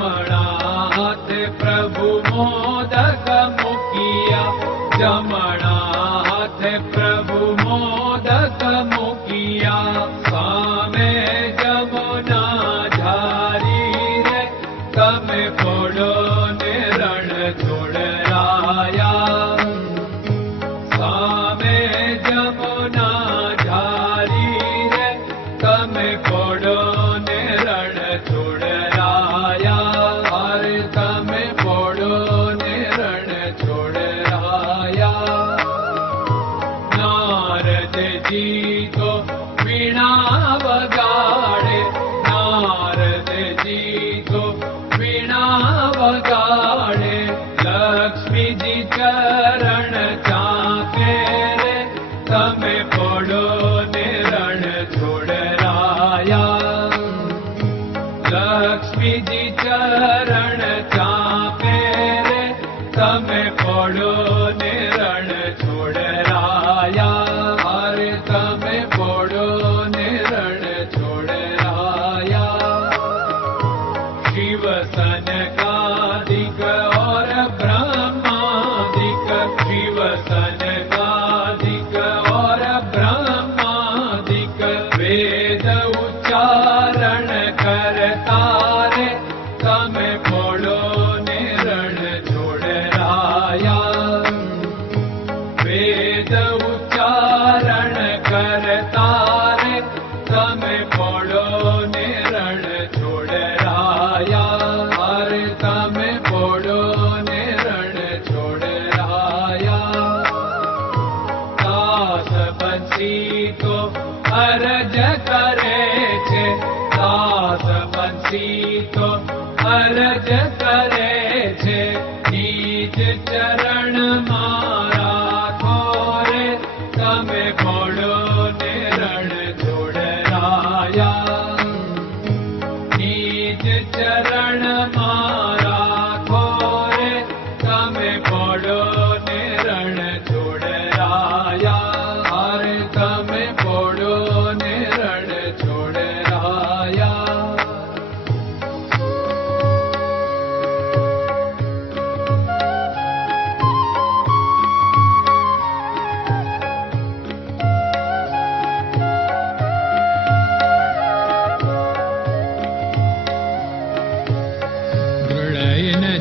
णाथ प्रभु मोदक मुखिया। जनाथ प्रभु मोदक मुखिया। मुख्यामे जमुना झारी रे तमे छोड़ो निरण छोड़ राया हर भारतमे अरज करे छे दास बंसी तो अरज करे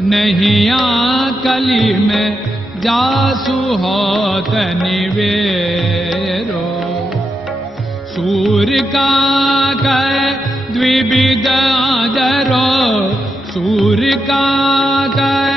नहीं आ कली में जासु होत निवेरो। सूर्य का कै द्विविध आदरो। सूर्य का कै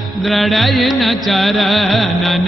दृढयिन चरणन